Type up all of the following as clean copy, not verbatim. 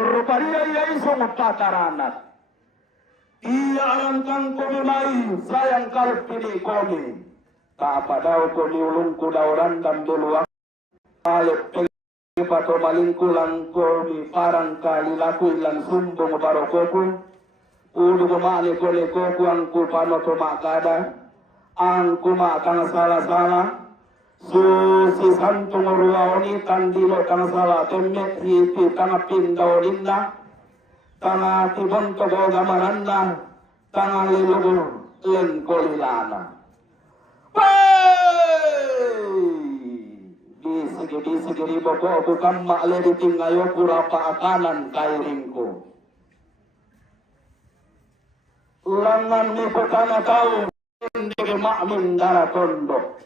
rupa dia ia isong tataranat. Ia ang kang kumimay, sayang kalpini komi. Tapa daw ko niulong ko daw randam duluang. Alip pato malingkulang komi, parang kalilakoy lang sumbong baro koko. Ulo kumali ko le koko ang kupano tumakada. Ang kumakang sala-sala. Si santong ruaoni tandilo kang sala temet hiti tanga pindaw linda tanga tibon togo gamaranda tanga lilugo lengkolilana. Bisigi ribo ko bukan maklediting ngayon pura paakanan kairingko. Langan ni putana tao hindi kemamin daratondo.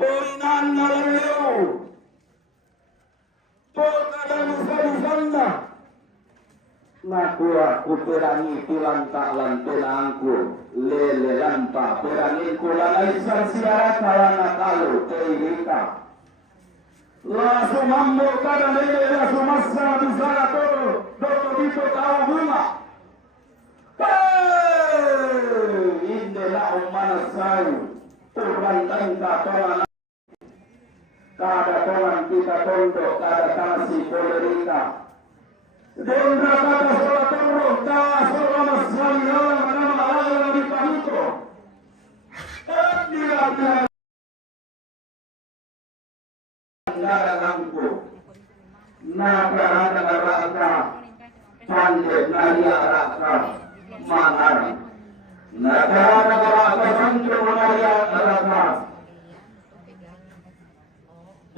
Poinan na leo, pagkadalisan na. Nakura ku perangi tilanta lantenangku, lele lampa perangi ku lalai sarsiara kalana kalu teirika. Lasu mambo kada lele lasu masa bisara todo, doto dito tau bunga. Inde la umana sayu, turban tangka kada tongan kita tonto, kada kasih kolerita. Dendra kata sola toro, ta sola masalia, nama ala di panito. Tidak ada lampu. Nada ada raka, pandai naria raka, mahar. Nada ada raka, sanjur naria raka.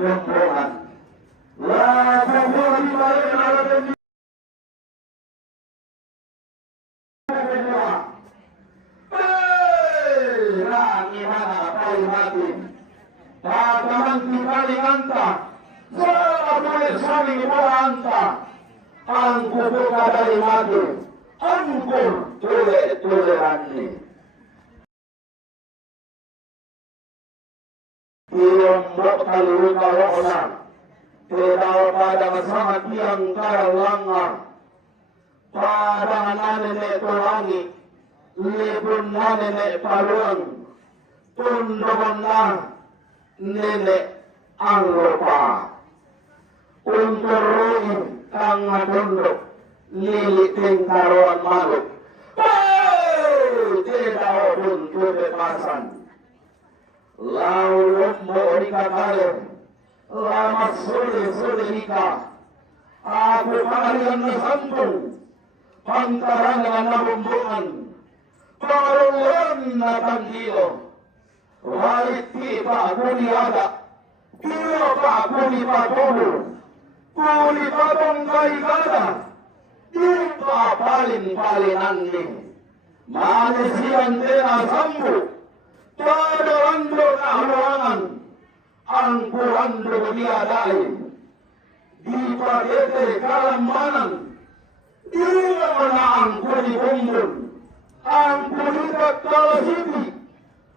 Tuhan, la favori baik ala demi. Rangi mana paling mati, padaman paling anta, semua boleh saling beranta. Angku buka dari mati, angkur tule Tiyombok kaluka wala, tedaw pada sangat yang karalanga, pada nanene tulangi, libun nanene paluang, tundungan na nene ang lupa. Unturuin kang tunduk, liliting karuan maluk. Tedaw pun tubepasan. Laulung mo dikatakan, lama sulit nikah. Aku kalian nasampung, pantarangan nabumbungan, parulan na tandilo. Walit tiba kuni ada, tiro pa kuni patulo, kuni patongkay kada, di pa palin-palinan ni. Manisiyan din asambu, pada ando kehalangan, angku ando tiadai, di padete kalamanan, di mana angku di bumbun, angku di kalasiti,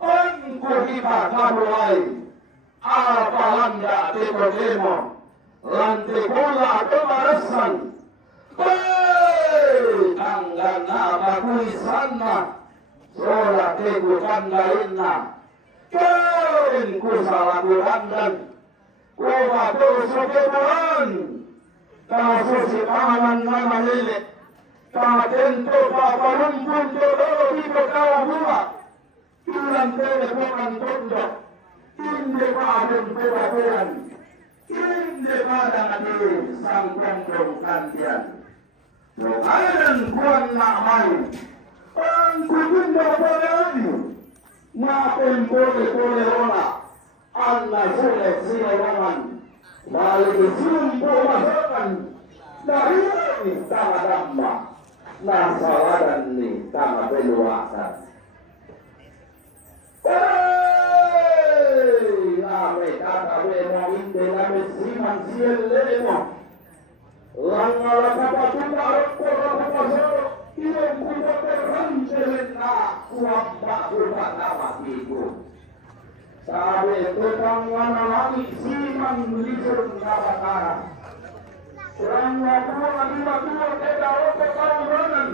angku di kaluai, apa landa teko demo, lante bola kemarasan, tangga nama kuisana. Sola tegu kandainna, kain ku salah kurandan, ku batu sokebuan, kasu si paman nama lele, katento papa lumpun todo tipe kau bunga, tulang tele bukan tondo, inde padun peraperan, inde padang adi sang kondong kantian, lokainan kuan nak main. Ang kugunda pagani, boleh ona, anna sulit silawangan, balik sumpo masakan, dari ini tanga dhamma, nasawadan ni tanga peluasan. Name kata bemo inte name siman siel lemo, langala kapatuka rokko rapapasoro. Yang kuda terrancelena kuamba kuda namatiku. Sabe tukang wana lagi siman lisur nabatara. buang di batuan kita oke kaumanan.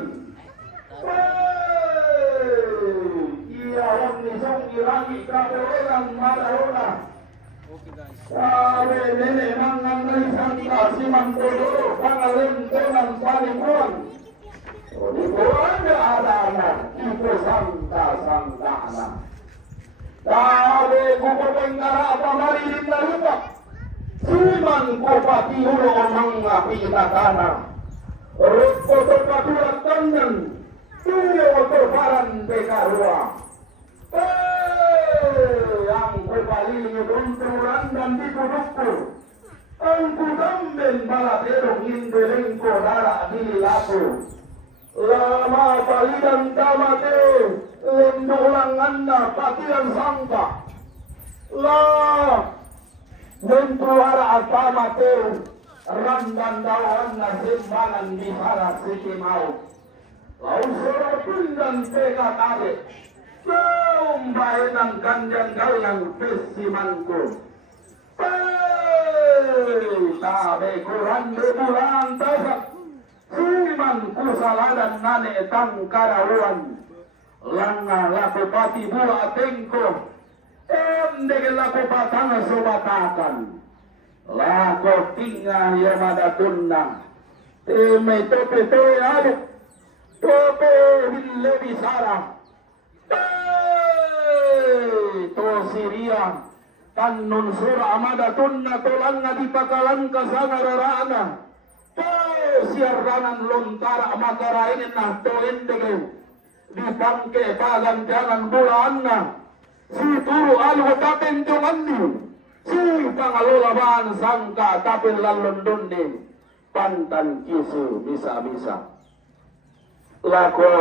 Iya oni songi lagi kabelan madaona. Sabe nenek mangan dari sangka siman kodoro pangalem dengan palimuan. Di buang ada anak itu sangka anak. Sabe kuko penggara apa mari dindalupa. Siman ko pati ulo omang ngapita kana. Rukko terpatulat tangan. Tuyo terparan bekarua. Ang ko paling runturan dan dikudukku. Ang kudamben balaterong indelengko dara dililaku. Lama palidan tamate. Lendulang anda patilan sangka. Mentuara agama te randan dawan na simbanan di harat siki mau. Lau sorotun dan teka tarik. Baenan kanjang galang pesimanku. Tabe kuran bebulan tasak. Siman kusaladan nane tangkarawan. Langa laku pati bula tengko. Endegel laku patana sobatakan. Laku tinggal yamadatunna. Teme tope aluk. Tope hille bisara. To Siria. Tanun sura amadatunna tolanga di pakalan kasangararana. Siaranan lontara makarainin na to endegel. Di pangke pagan jangan bulan na. Si turu alu tapen jongandi. Si pangalolaban sangka tapen lalondon ni. Pantan kisu bisa-bisa. Lako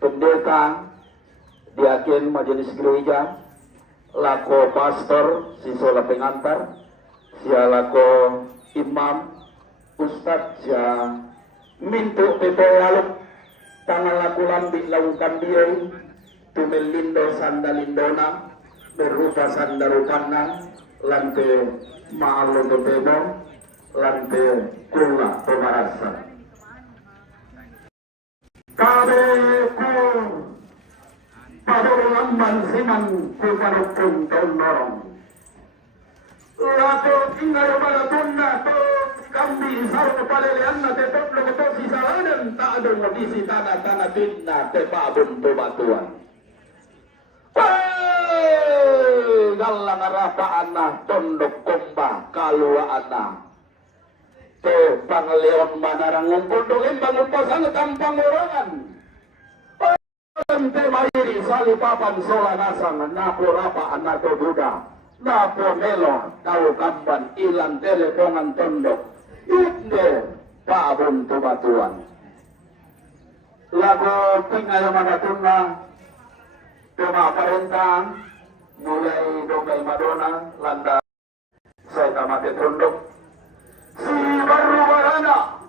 pendeta diaken majelis gereja. Lako pastor sisola pengantar. Sia lako imam ustad sia mintu pepe aluk. Tangan laku lambi laukan dia tumelindo sandalindona berupa sandarukana lante maalo temo lante kula pemarasa kabe ku padoran mansiman ku karukun tondorong lato tinggal pada tunna to kambi sarung palelean na tetap lo to sisalanan tak ada ngisi tanah tinna tepabun batuan. Galang arapaan na tondok komba kalua anak. Te pangleon manarang ngumpundong imbang upasan tampang orangan. Te mairi salipapan solanasang napo rapaan na to buda. Napo melo tau kamban ilan telepongan tondok. Inde pabun batuan. Lago tinggal manatuna. Cuma perintah mulai domai Madonna landa saya tamate tunduk si baru barana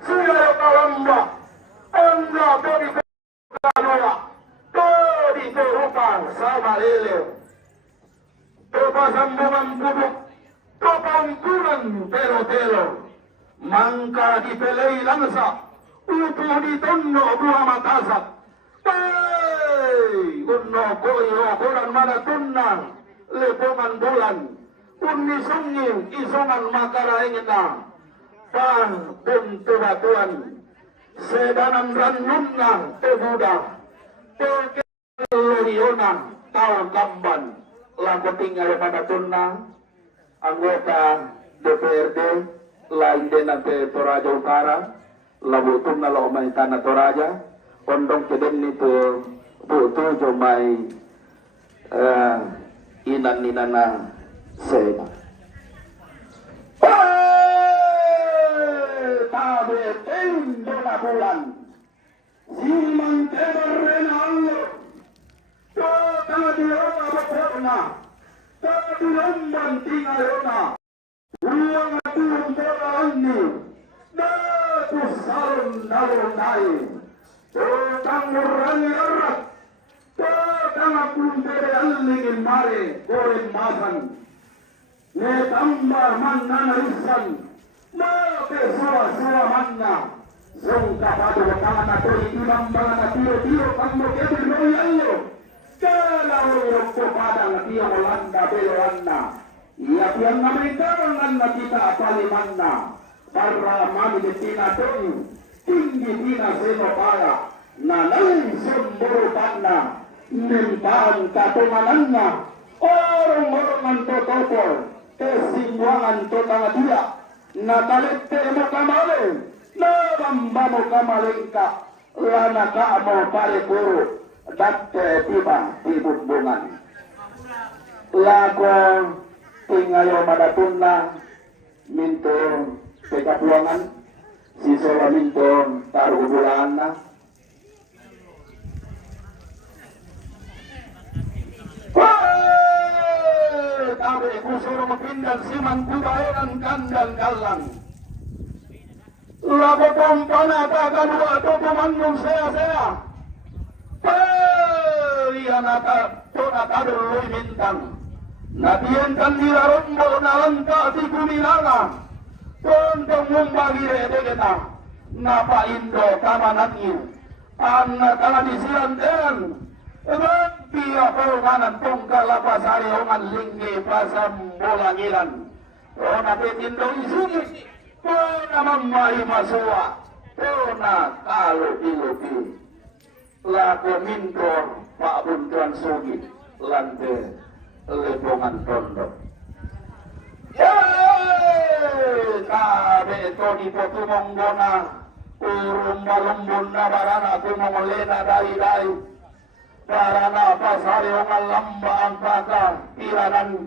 si ayo kalamba anda beri kalua beri perupang sama lele topa sambungan buduk topa umpuran telo mangka dipelei langsa upu di tondo dua matasak unno koyo koran mana tunna lepongan bulan unni sungin isongan makara ingina pan puntu batuan sedanan ranunna tebuda teke loriona tau kamban laku tinggal pada tunna anggota DPRD lain denate Toraja Utara labu tunna lo main tanah Toraja pondong keden itu butuh jomai inan-inana sena. Tabe tendona bulan siman tebarena Allah tadi ona bakorna tadi lomban tingalona uang turun bola ini datu salon nalonai tangurani erat tanga kumpere allingin mare goreng masan ne tambah manana isan ma ke manna zongka padu kana to ibang bana tio kammo kebe loyallo kala yo ko pada tio landa beloanna ia tiang namerikaron anna kita palimanna para mami de tina toni tinggi tina seno para nanay sumburu panna nimpan katumananna orang-orang totopo kesimbangan totanga dia nakalete mo kamale nabamba mo kamalengka lana kaamo pare kuro datte tiba tibubungan lago tingayo madatunna minto pekapuangan si sola minto tarubulan na tabi kusuro mapindang siman kubayaran kandang kalang lago pompana kagalua to pumandong saya iya nakaduluy mintang natiyan kandila rombo nalanta ti kumilanga tontong mumbagire degeta napaindo kamanatnya anna kaladisiran ten Rabbi ako kanan tongka lapasari ongan linggi pasam bolangiran Rona petindo isuni Rona mamai masua Rona kalu ilupi Lako mintor Pak Buntuan Sugi Lante lebongan tondo Kabe toni potu monggona Urung balumbun na barana kumongolena dari para napasari ongal lamba ang baka tiranan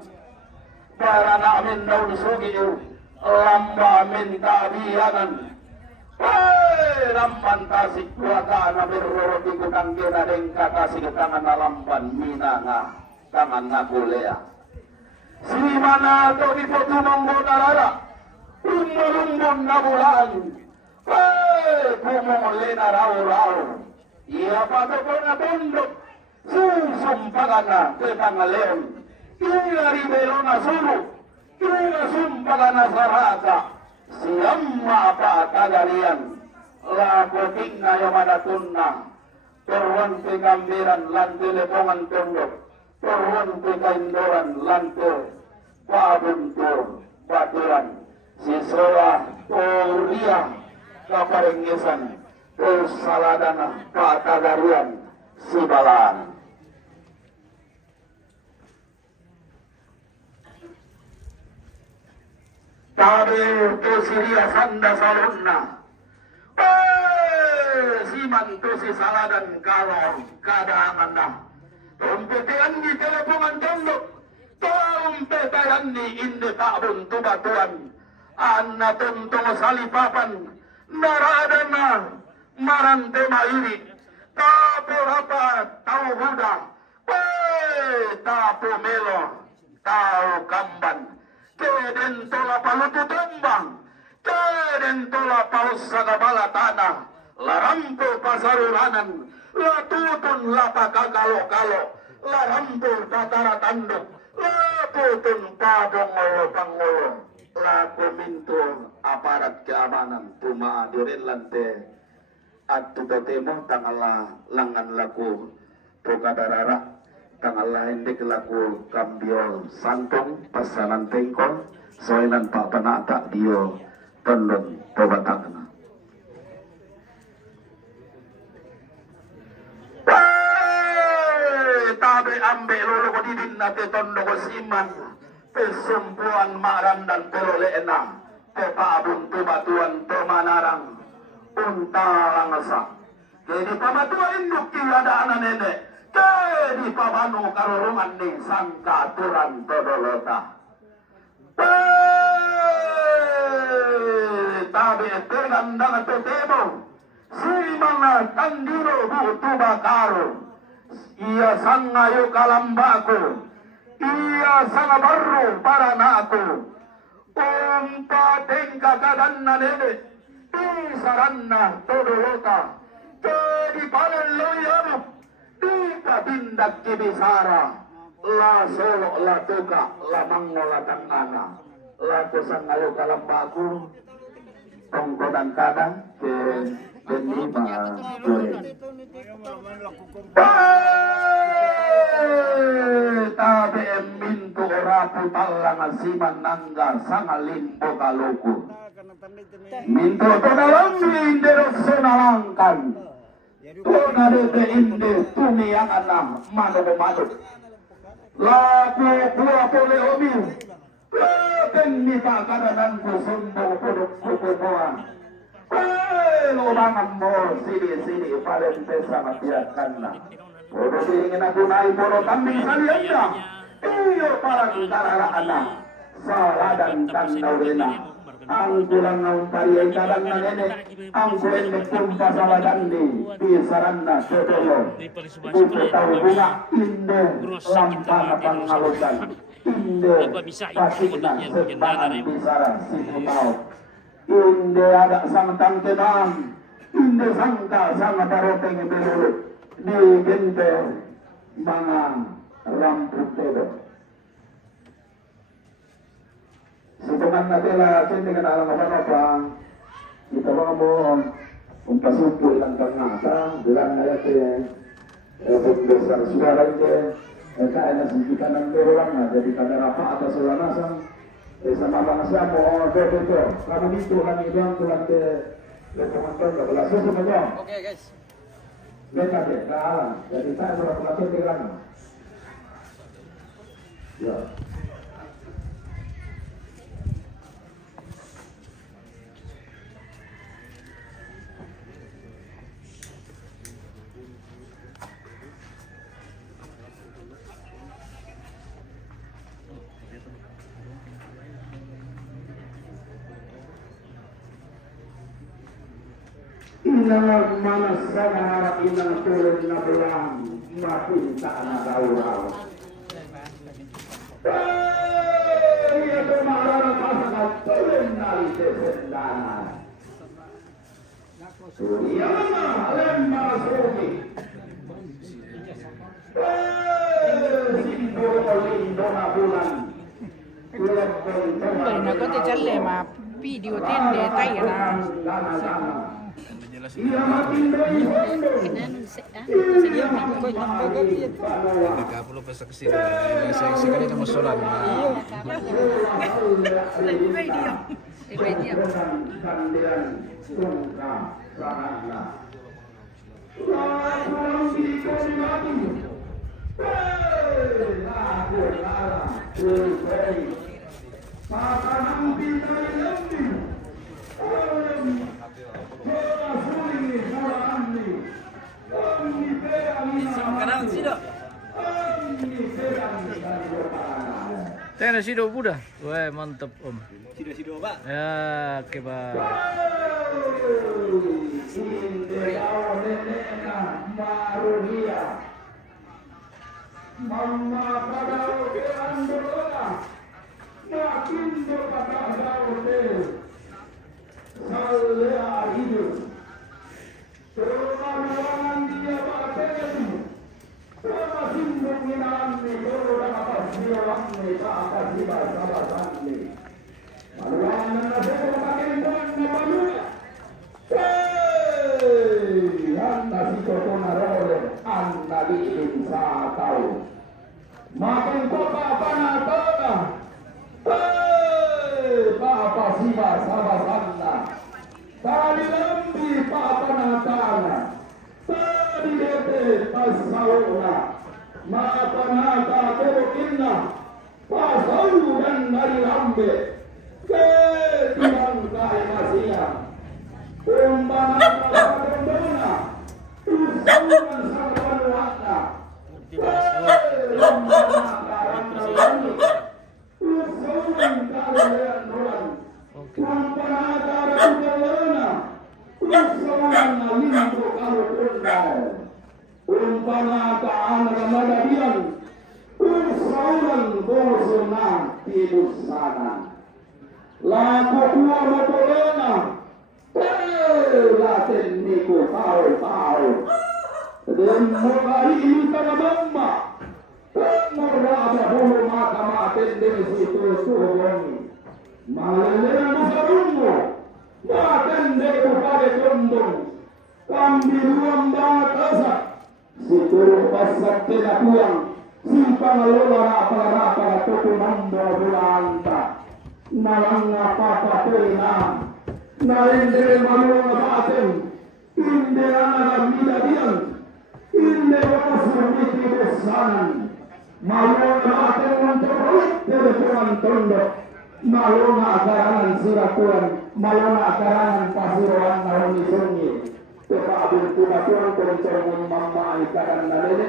para namin daun sugi lamba amin kabiyanan lamban tasik kuwaka na berroroti kunang ginadeng kakasig tangan na lamban minanga tangan na kulea simana to di potumong bonarara umulumbon na bulan kumongolena raw iya pato na bundok susumpagana ke Pangaleon ila ribelona sulu ila sumpagana saraka siamma apa tagarian la kotingna yamadatunna perwan pe gambiran lante lepongan tondok perwan pe kaindoran lante pabuntur baturan sisola oria kaparengesan saladana patagarian sibalan tabe to siria sanda salonna siman to si saladan kalau kadaanganna tompetean di telepongan tondok tompetean di inde tabun tubatuan anna tontong salipapan naradana marante mairi tapo rapa tau huda tapo melo tau kamban keden tola palutu tombang keden tola paus sagabala tanah larampo pasarulanan latutun lapa kagalo-kalo larampo tatara tanduk laputun padongolo pangolo laku mintu aparat keamanan tuma dirin lante at tutatemo tangala langan laku pokadarara tangala hindi laku kambyo santong pasanan tengkol soinan papanata dio tondon pobatagna tabe ambe lolo ko didin nate tondo ko siman pesumpuan marandan peroleena pepabun tubatuan tomanarang untalang asa jadi pamatuan induk tiada nenek jadi pamanu karurungan ning sangka aturan todolota tabe tegandang tetebo si mga kandiro butu bakaro iya sangayo kalambako iya sanga baru para naku umpateng kakadan na nene isaranna todolota jadi panen loyamu di kabindak kibisara la solo la tuka la mangola tangana la kusangayo kalambaku tongkol kadang-kadang ke penima tabe mintu rapu talang asiman nangga sangalimbo kaluku mintu dalam indero sonalangkan tuna dete inde tuni yang anam manu laku kuah pole omil penita kadanan kusumbo kuduk kukumoa lubangan mo sini paling pesa matiakan na bodo ingin aku naik bodo kambing salianda iyo parang tararaan na saladan tandaurena ang tulang ng pariyay kadang na nene ang kuwen nagkumpa sa ladandi pisaran na sotolo upetaw bunga inde lampa na pangalutan inde pasik na sebangan pisara siputaw inde ada sang tangkenam inde sangka sama paroteng belulu di gente mga ramputero sebenarnya natela kente kan alam apa kita mga mo umpasumpo ilang kangata bilang ayate besar suara itu kaya nasikitan ng berulang na jadi kamera pa atas ulanasang sama mga siya mo ito kami dito kami ibang tulang ke teman-teman kebelah semuanya oke guys mereka deh kealam jadi saya sudah pelatih di sana ya Inang manas sana inang turun na belang mapinta na dauraw. Iya tumarang pasangat turun na ite sendana. Iya na lemma suki. Simbol lindo na bulan. Người nó có thể chất lệ mà video tên để tay là pesak ke sini. Saya sekali nama solan. Tena sido budak. Wah, mantap Om. Sido Pak. Ya, oke Pak. Mama kadau ke andorona makin berkadau ke saleh hidup ruangan dia pakai masih menginang ni orang apa dia ni apa dia sahabat ni ruangan ada pakai dan baru anda si kokona role anda di insa tahu makin kota panatona papa siba sabasanda tadi lambi papa natana tadi dete pasauna mata nata kokinna pasau dan dari lambe ke tiang kai masia umbana pandona usulan sawan wakna laku kuwa motolena laten niku tahu dan mulai ini tanamama murada bulu mata maten dari situ suhoni malelena musarungu maten de pambiluan batasa situru pasak tenakuang si pangelola apa-apa tukumanda bulanta nalanga papa pena nalinde malunga batin inde anak bidadian inde wakasumiti besanan malunga batin untuk teleponan tondo malunga akarangan sirakuan malunga akarangan pasiruan nauni sunyi tetapi kunatuan koncermun mama ikaran nalene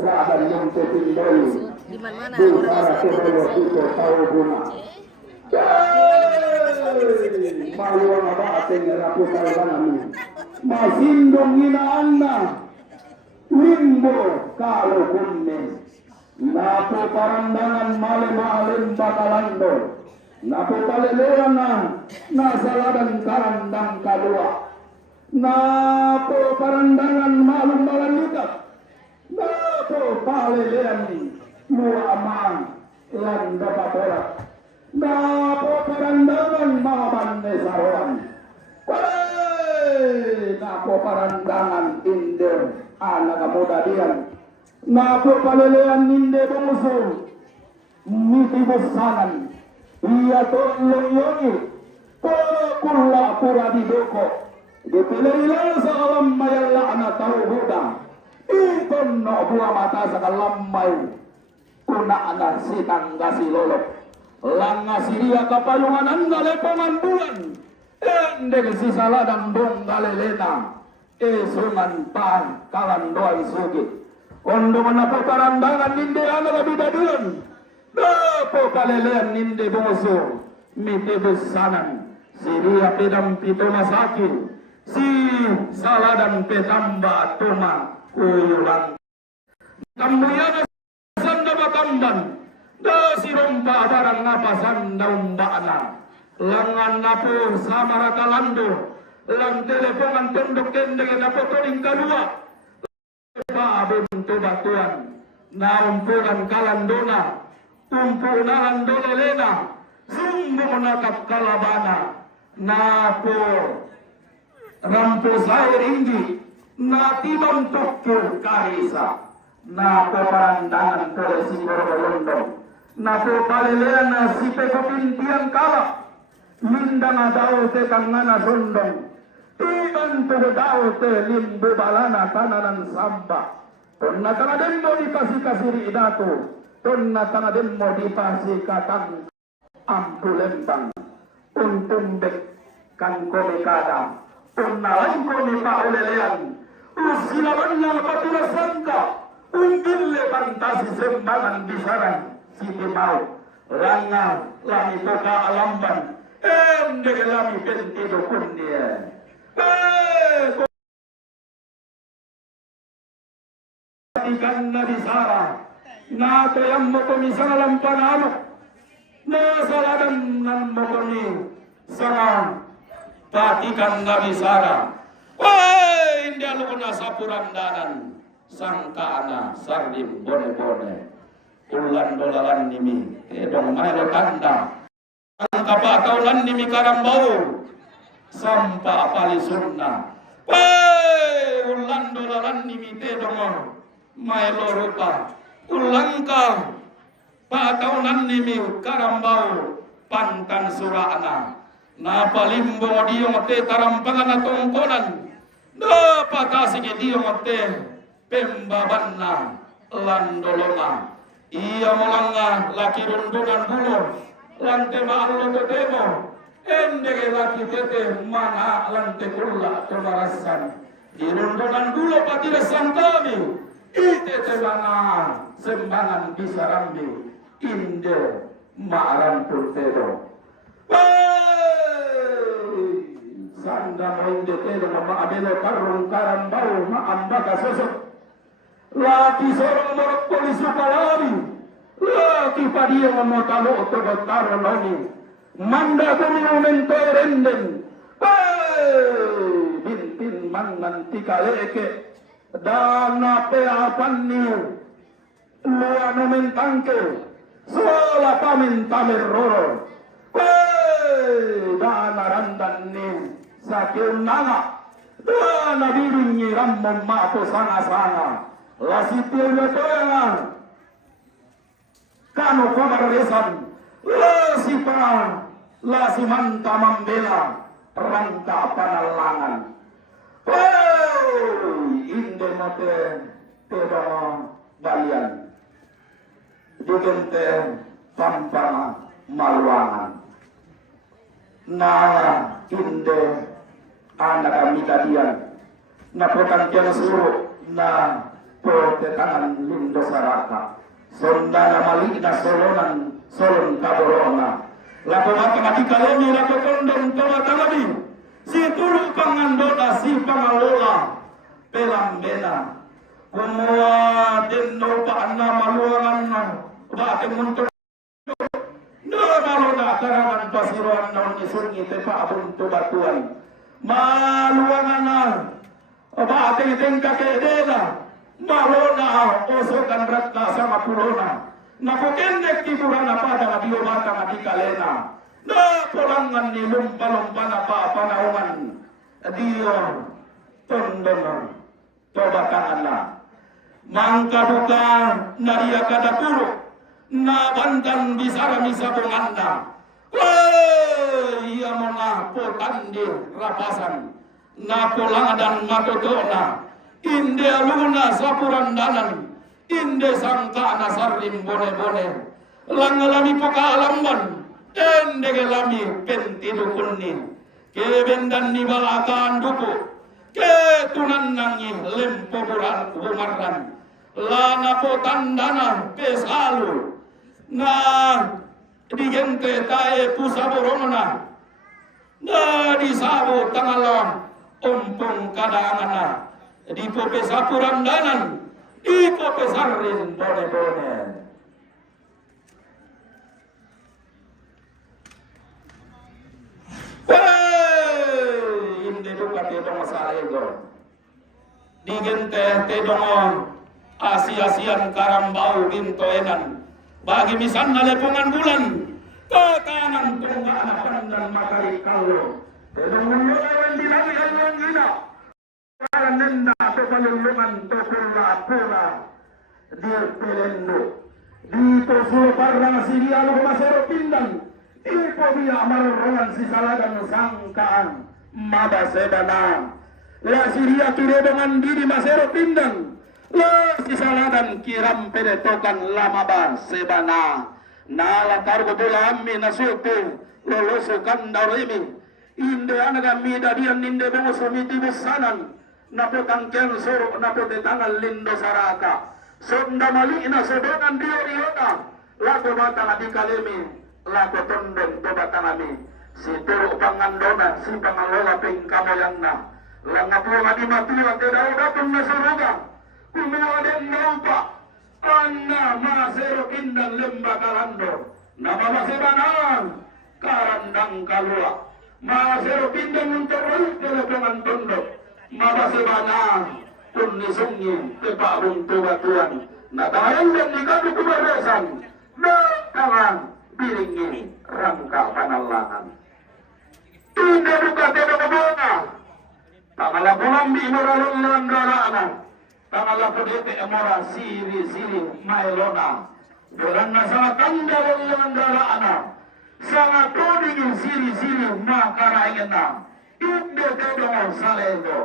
radan yang tetindoi Di mana busara kebawa itu tahu guna malunga batin raputal banami masindong inaanna limbo kalau kunne napo parandangan male-malen bakalando napo palelean na saladan karandang kadua napo parandangan malum balalikat napo palelean lua amang landa paporak napo parandangan mabande saroan napo parandangan inder anak muda dian napo palelean ninde bumusul miti bosanan iya tolong yoni kulla pura di doko dipilih sa alam mayalla anak tahu huda ikon no buah mata sa kalamay kuna anak sitang gasi lolok langa siria kapayungan anda lepongan bulan endek si saladan dong galelena sungan pan kalan doa isugi ondo menapo parandangan ninde anak bidadun napo kalelean ninde bungsu mite besanan siria pedam pito masakin si saladan petamba toma kuyulang tambuyana sanda batamban da si rompa barang napasan daumbana langan napo samarakalando lang telepongan tondok kendeng napo toring kadua Babuntu batuan naumpunan kalandona umpunan dololena sumbu menatap kalabana napo rampu sair inggi natibam tokyo karisa napo parandangan kolesi borolondo napo palelean si pekopintian kala lindang adao te kangana sondong iban terdau te limbu balana tananan samba tonna tana demmo di kasih datu tonna tana demmo di katang ampu lembang untung bek kan komikada tonna lain komika olelean usilawan yang patula sangka ungkil le fantasi sembangan bisaran siti mau langa lami toka alamban endek lami pentido kundia ikan Nabi Sarah nato yang mokomisalam panalo na saladan nan mokomi sarang patikan Nabi Sarah hindi aluko na sa purandanan sangkaana sardim bone-bone ulan dolalan nimi edong mayro tanda ang kapataulan nimi karambau sampa palisunna ulan dolaran nimite dongo maelo rupa ulangka pataunan nimi karambau pantan surana na palimbo diyo te tarampangan atongkonan na patasige diyo te pembabanna landolonga iya molanga laki rundunan bulo lante maallo temo endege laki tete mana lante kulla tonarasan dirundonan gulo patirasan kami itete mana sembangan bisa rambi inde maaran pultedo sanda mainde tedo ma abelo karung karambau ma ambaka sosok laki sorong morok polisi kalari laki padia ngomotalo otobotaro noni manda kumi momento erenden bintin mangan tikaleke dana peapan niu lua nomentangke sola pamintamer roro dana randan niu sakiun nanga Nabiringi ramon mapo sana-sana. Lasipil na toyangan. Kano pagarisan. Lasimanta mambela. Rangka panalangan. Inde mate teba balian. Digente tanpa maluangan. Na inde anak kami kadian. Na potangkian suruh na potetangan lindo saraka. Sonda na malik na solon kaborona. Laku mata mati kalemi laku kondong tola talabi. Si turuk pangandona si pangalola. Pelambena. Kumua dendo paana maluangan na. Bakit muntur. Malona karangan pasiruan naon isungi tepa abuntu batuan. Maluangan na. Bakit tengka kedela. Malona osokan ratna sama pulona. Napokendek tiburana pada nabiyo bata matikalena. Na polangan ni lumpa-lumpa na pa panahongan. Diyo tondon tobataan na. Mangkaduka na iya kadapuro. Na bandan bisarami sa bunganda. Iya mga potandi rapasan. Na polangan matotona. Inde aluna sa purandanan. Inde sangka nasarim bone-bone. Langalami pokaalamban. Ende gelami pentidu kunni. Kebendan ni balakan duku. Ketunan nangi lempo bumaran. Lana potandana pesalu. Na digente tae pusaborona. Na disabu tangalam ompong kadangana. Di pope sapurandanan. Di pope sarrin bone-bone. Hindi duka tedong sa ego. Digente tedong Asia-asian karambau bintoenan. Bagi misan na lepungan bulan. Katanan tungganapan dan makari kalo. Tedong mulungan dinami ang gina. Para nenda sa panulungan tokula pura. Di pelendo. Dito sulo parang siriano masero pindan. Ipo biya marungan si salagang sangkaan. Mabasebana. La siria kirebongan diri masero pindan. La si salagan kiram pedetokan lamaba sebana. Nala kargo bula ammi nasutu. Lolosukan darimi. Inde anaga mida dian inde bongo sumiti busanan. Napotang ken soro napotetangan lindo saraka. Sonda mali na sodokan dioriota. Lago mata na dikalemi. Lago tondong tobatanami. Si turo pangandona si pangalola pingkamoyan na. Langapunga di matulang tedao datong na suruga. Kumuha din naupa. Anna masero kindang lemba kalando. Namamasebanan. Karandang kalua. Masero kindang unterol telepongan tondok. Mabasebanan. Kunisungi teparung tubatuan. Natayan dan dikadu kubaresan. Tangan biringi rangka panalangan. Inde buka teba kebona. Tangala bulambi moralong landarana. Tangala pedete emora siri maelona. Bulan nasala kandalong landarana. Sangat kodingin siri makaraingena. Inde tedong salego.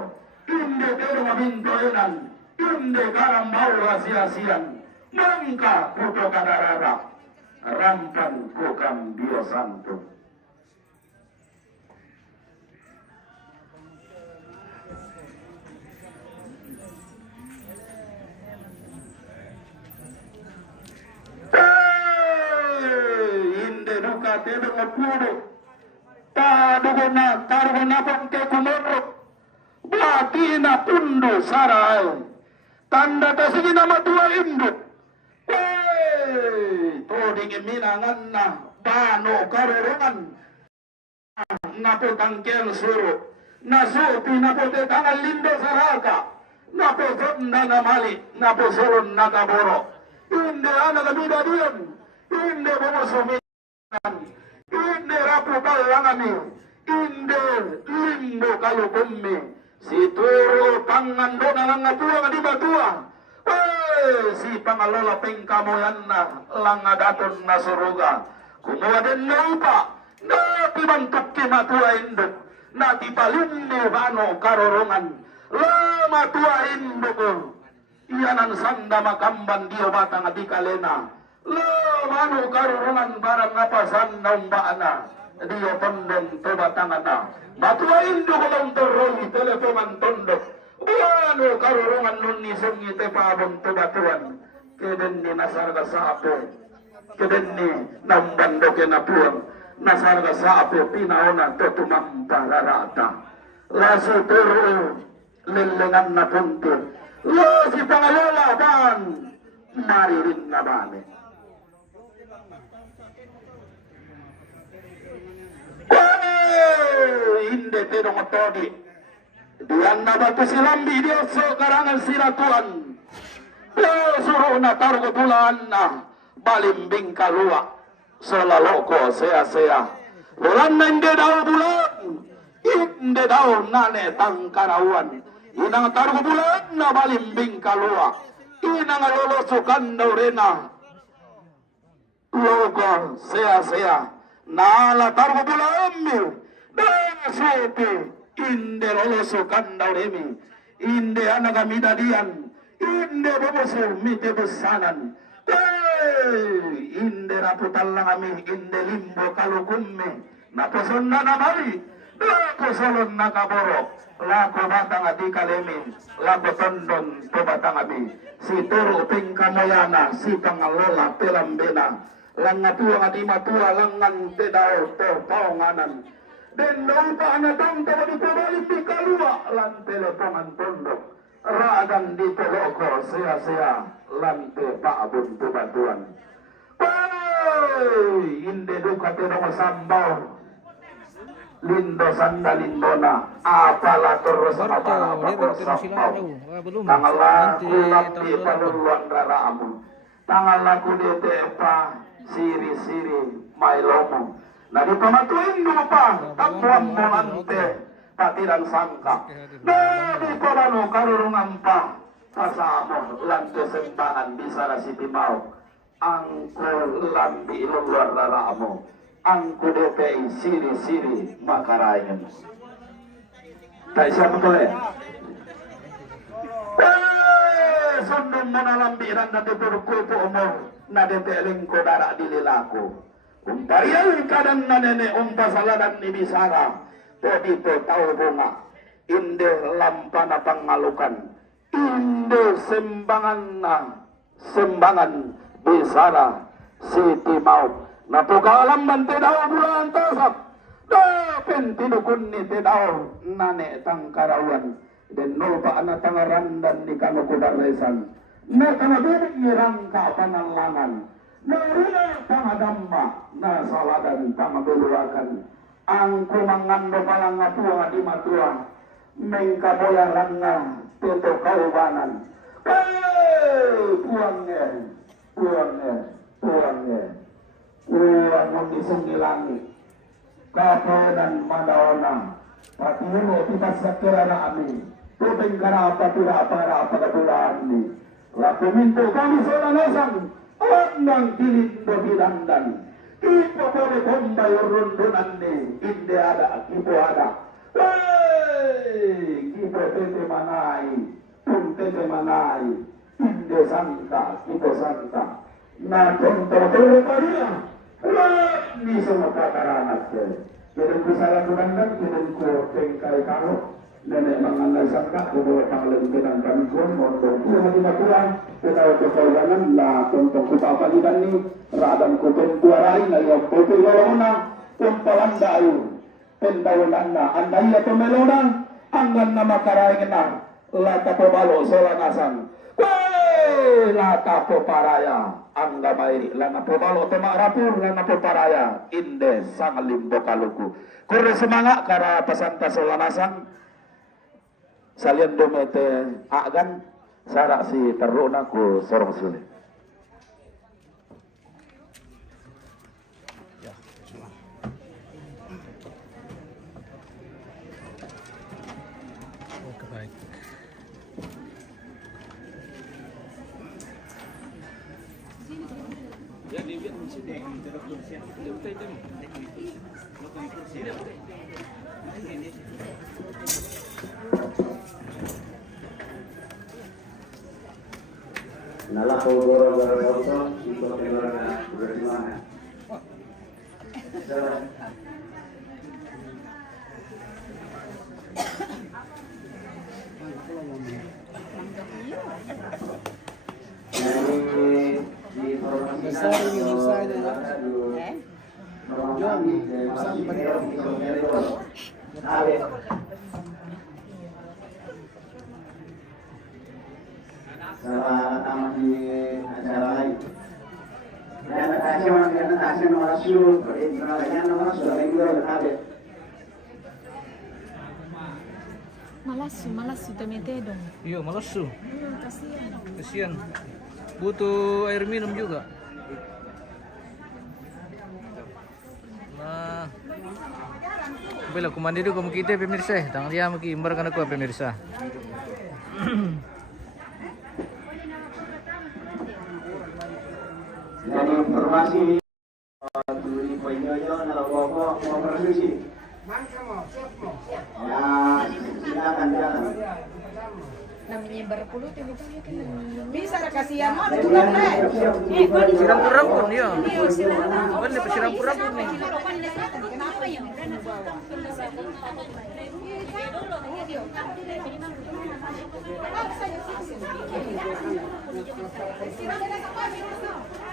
Inde tedong bintoenan. Inde karambau rasia-sian. Mangka puto kadarara. Rampan kokam biosanto. Inde duka tedong apuro. Tarugona pangke kumoro. Batina pundo sarai. Tanda tasigi nama tua induk. Toding minangan na bano karorongan. Napo tangkel suru. Nasupi napo tetangan lindo saraka. Napo zonda na mali. Napo soron na kaboro. Inde anak mida diyan. Inde bomosominan. Inde rapu kalangami. Inde lindo kalupumi. si turu pangan do na nga tuwa di batua. Si pangalola pengkamoyan na lang daton na suruga. Kumuha din na upa. Nati bantuk kimatua induk. Nati palindi bano karorongan. Lama tua induk. Iyanan sanda makamban dio batang adikalena. Lama no karorongan barang apa sanda umbaana. Dio tondong to batangana. Matua induk lang teroi teleponan tondok. Ano karorongan nun ni sungi te pabon to batuan. Keden ni nasarga sapo. Keden ni nambando kenapuan. Nasarga sapo pinaona to tumampararata. Laso turu lelengan na punto. Lo si pangalola ban maririn na bane. Inde pedong otodi. Diyan na ba ito silang Diyos so karangan sila tuan. Suro na targo tulaan na balimbing kalua. So laloko saya. Bulan na hindi daw bulan. Hindi daw nanetang karawan. Inang targo bulan na balimbing kalua. Inang lolosukan daw rin na. Loko saya. Nala targo bulan mi. Dasuti. Inde loloso kandau remi, inde anaga midadian, inde bobosu mite besanan, inde raputal langami, inde limbo kalukumme, naposon na namari, lako solon nakaborok, lako batang adi kalemi, lako tondon to batang abi, si turu pingkamoyana, si pangalola pelambena, langatua adi matua langan tedao to paonganan. Dan lupa anadang tawa di pabalik di kalua lan telepongan tondok ragan di peloko sea lante paabun tubatuan inde duka tenong sambau lindo sanda lindona apalah terus apa sambau tangalaku lampi paluluan raraamu tangalaku detepa siri mailomu. Nah di pematuin dulu pak, tapuan monante, patiran sangka. Nah di kolano karurungan pak, pasamu lantai sembangan bisa rasiti mau. Angku lambi luar raramu, angku DPI siri makarayan. Tak siapa tuh Sundum monalambi randa de berkupu umur, na DPI lingko darak dililaku. Umparian kadang na nene umpasaladan ni bisara Todi to tau bunga inde lampana pangalukan inde sembangan bisara siti maut napukalam bante daw bulan tasap dapen tinukun ni tidaw nane tangkarawan den nulpa na tangarandan ni kanukudaresan na kanabiri rangka pananlangan Narina pangadamma na saladan pangaduluakan ang kumangando palang atua di matua mengkaboyaran na tuto kaubanan puangnya mo disungi langit kaponan madaona patiulo titas sakira na ami tuping karapa tira para pagadulaan ni laku minto kami sa lanasang Andang kilid do bilandan, ipo boleh kombay rundunan ni, inde ada, kipo ada. Kipo tete manai, inde santa, kipo santa. Na kontrol pa dia, ni semua kataranat ke. Jadi kusalah kunandan, jadi ku tengkai karo. Nenek mengenai sangka bahwa panglembaran kami pun untuk Tuhan kita kekolbangan lah untuk kita palidan ni radang kupin tuarai na yung putih lorona kumpalan dayu pendawanan na andai atau melona anggan nama karai kena lata pebalo solanasan lata peparaya angga mai lana pebalo temak rapur lana peparaya inde sang limbo kaluku kurre semangat kara pasanta solanasan salian domete agan sarak si teruna ku sorong sulit. Baik. Nala pogoro garo itu keluarga bagaimana? Selamat tamat di acara lain. Dan kasih masyur, perintahnya nomor sudah minggu berhasil. Malas temete dong. Iya, malas tuh. Kasihan. Kasihan. Butuh air minum juga. Nah, bila kumandi dulu kamu kita pemirsa, tangan dia mungkin imbar karena aku pemirsa. Dan informasi di poinnya adalah pokok operasi. Ya, silakan jalan. Namanya berpuluh temete kan. Bisa kasihan mah Siram pura pun ya. Bener siram pura pun nih. kenapa ya?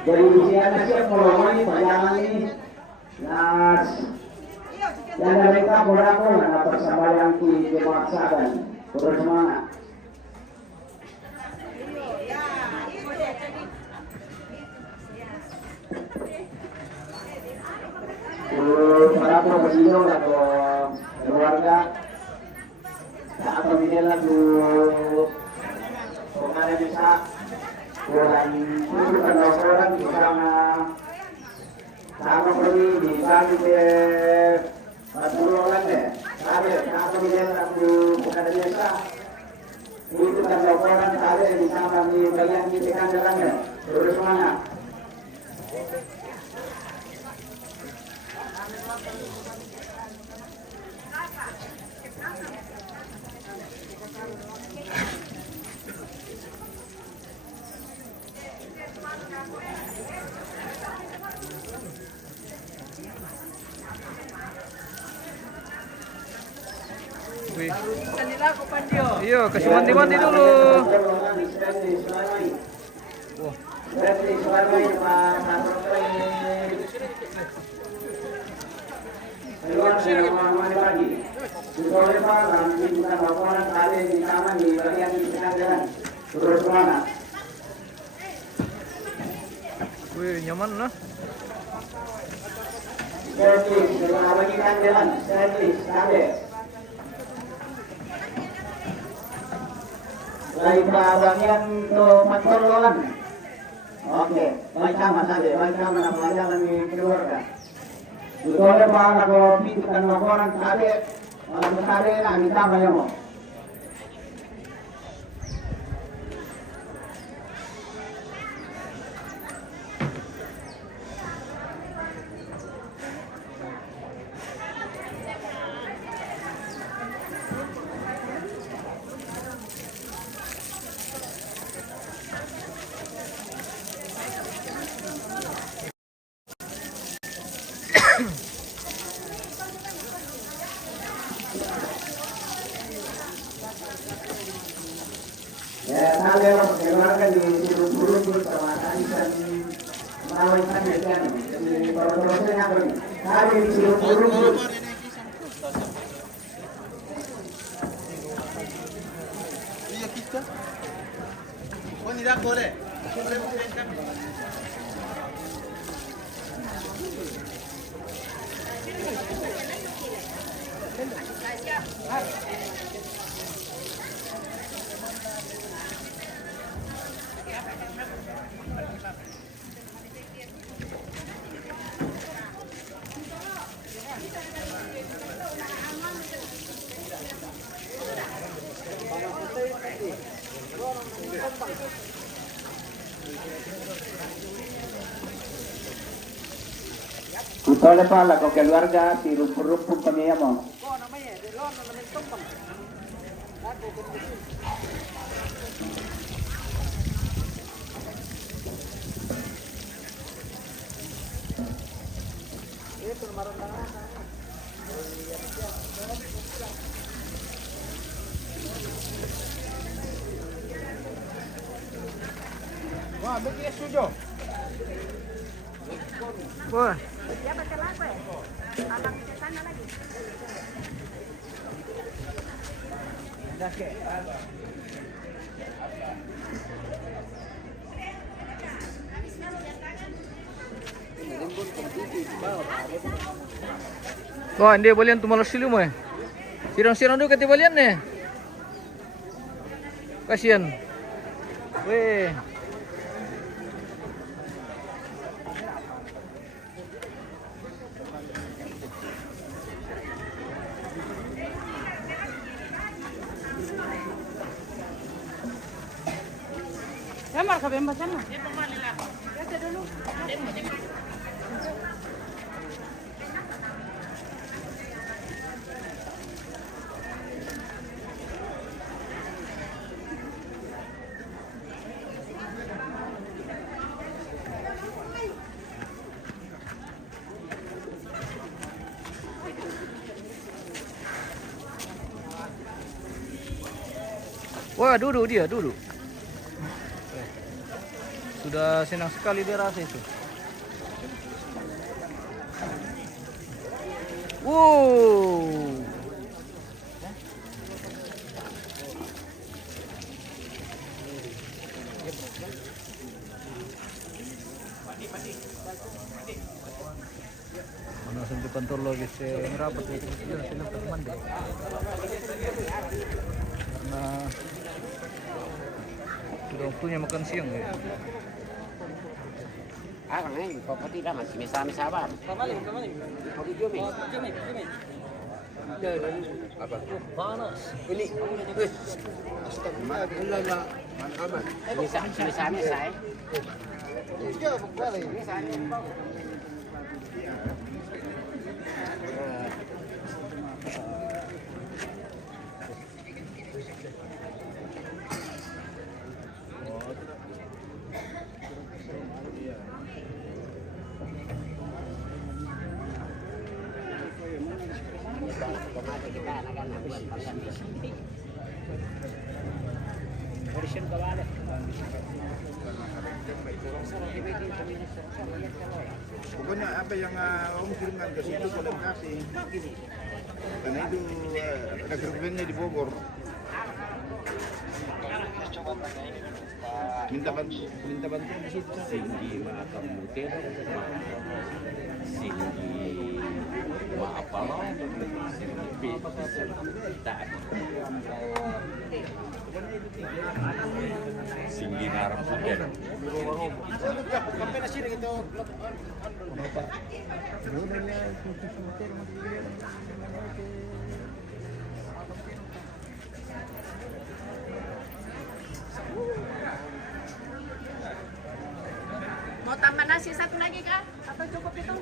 Jadi usianya siap mulai perjalanan ini. Nas. Dan mereka berapa bersama yang dimaksakan. Terus semangat. Para profesional atau keluarga atau misalnya pengarah bisa orang orang bisa sama pergi bisa kita orang deh ada atau misalnya pengarah biasa itu kan orang ada di sana di bagian kita kan jalannya terus mana. Iya, kasih mandi-mandi dulu. Wah. Wih, nyaman lah. Lain bagian ke patrololan. Oke, baik sama saja, baik sama pelajaran di keluarga. Betul Pak, kalau pintukan laporan tadi, orang tadi nak minta banyak mau. Kalau keluarga di guru-guru sama tadi dan merawatkan dan di proses yang ini. Kali di guru-guru. Iya kita. Oh tidak boleh. Boleh bukan. Kita lepas lah kau keluarga si rumpun-rumpun kami ya mau. Wah, begini sujo. Wah. Wah, dia balian tu malas silu mo eh. Sirang-sirang dulu kati balian eh. Kasihan. Weh. Lembar ka bembas sana. Wah, duduk dia, duduk. Sudah senang sekali dia rasa itu. Wow. Mana sampai kantor lagi rapat itu sila teman deh. Karena sudah waktunya makan siang ya. Ngayon, papati naman, sinisama-sama ba? Kamaling. Pag-jumi. Panas. Ini. Sinisama saya. Pokoknya apa yang Om kirimkan ke situ kalian kasih. Karena itu ada grupennya di Bogor. Minta bantuan di situ. Singgi makam muter. Singgi apa lo? Singgi ngarep muter. Mau tambah nasi satu lagi kah? Atau cukup itu?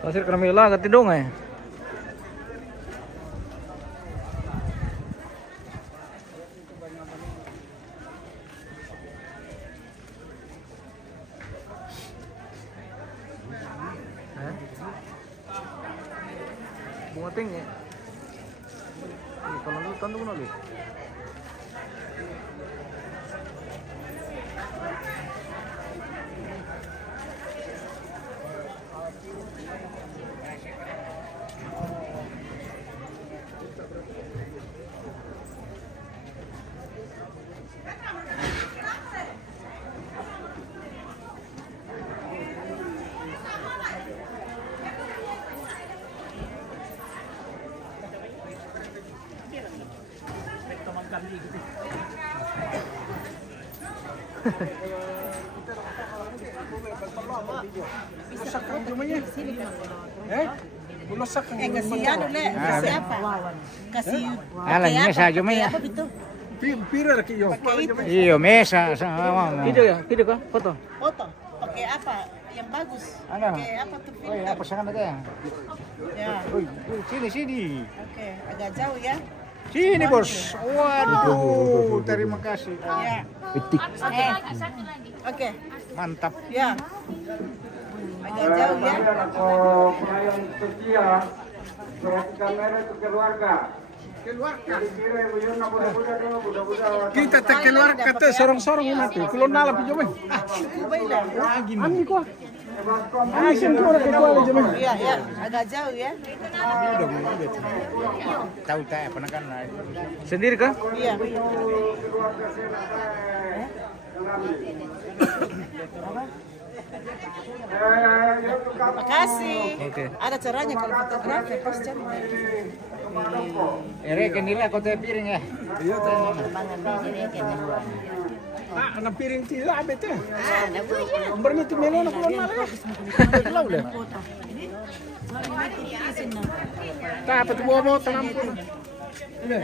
Pasir Carmela kati dong eh. Bunga ting eh. Kalau lu tandung lagi. Kasih ano le? Kasih apa? Kasih Alam niya sa ajo may. apa itu? Iyo mesa sa video ya, video ka, foto. Foto. Pakai apa? Yang bagus. Ano? Pakai apa tuh Oy, filter? apa sana kaya? Ya. Uy, sini. Oke, agak jauh ya. Sini bos. Waduh, terima kasih. Ya. Oke. Mantap. Ya. Agak jauh ya. Untuk pelayan setia, surat kamera itu keluarga. Kita tak keluar kata sorong-sorong nanti. Kulon nala pi jomai. Ani ko. Ani sen ko ra ko jomai. Iya, ya. Agak jauh ya. Tahu tak apa kan? Sendiri kah? Iya. Makasih. Oke. Ada caranya kalau fotografi pas cantik. Reken nila ko tayo piring ya. Ana piring ti labe te. Umbernya ti melo na kulon nala. Law le. Ta apa tu bobo tanam ko. Ini.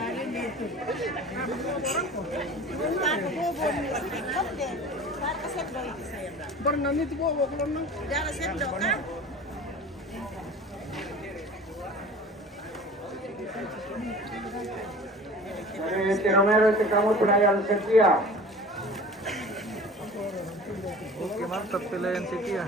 Pernah ni ti bobo kulon na. Jangan sendok kan? Kamera itu kamu pelayan setia. Oke, mantap pilihan setia.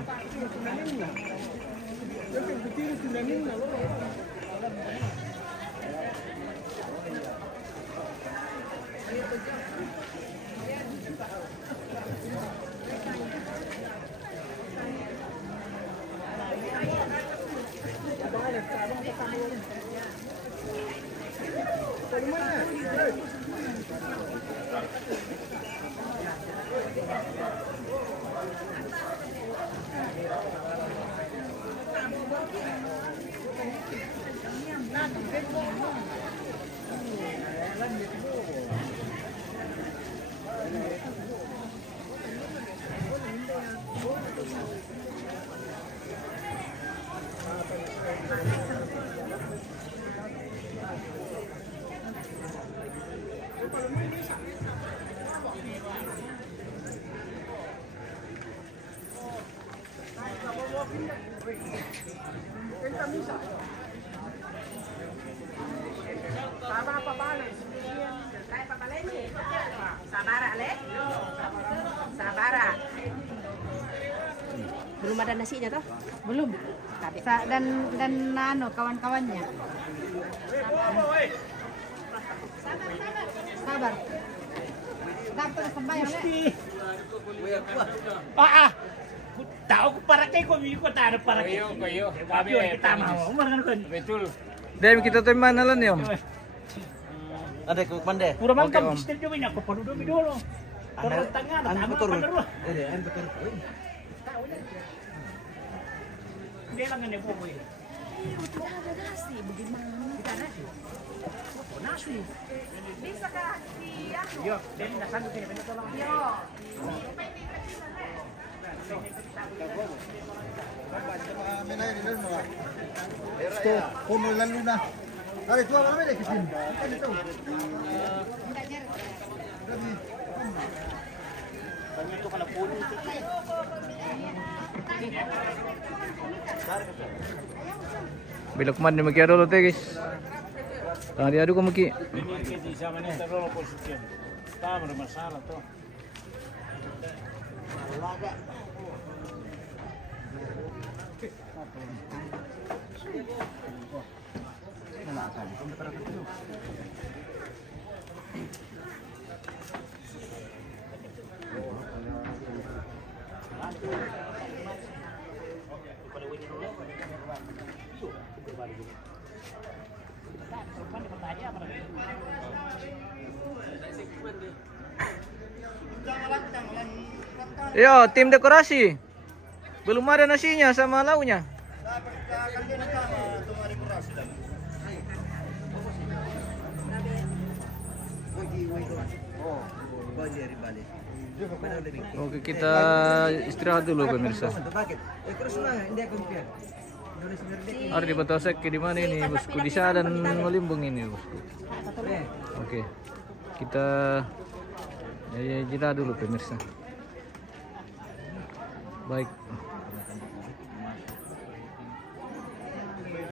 Sabara. Belum ada nasinya toh? Belum. Dan kawan-kawannya. Sabar. Dapat sembayang le. Tahu ko para kay ko mi ko taro para kay. Kami kita mau. Betul. Dahil kita tayo manalan yun. Ada ke mande? Pura mantap sistem jo minyak ko padudo mi dulu. Turun tengah, tama pa dulu. An betul. Dia lang ngene po boy. Tidak ada nasi, bagaimana? Tidak nasi. Nasi. Bisa kasih ya? Yo, den nasan ko kini tolong. Yo. Puno lang luna. Ay, tuwa kami deh kesini. Kan itu. Bila kuman ni maki adolo te guys. Tadi adu ko maki. Tama masalah to. Yo, tim dekorasi. Belum ada nasinya sama launya. Oke, kita istirahat dulu pemirsa. Ada di Batosek di mana ini bosku? Di sana dan Malimbung ini bosku. Oke. Kita jeda dulu pemirsa. Baik.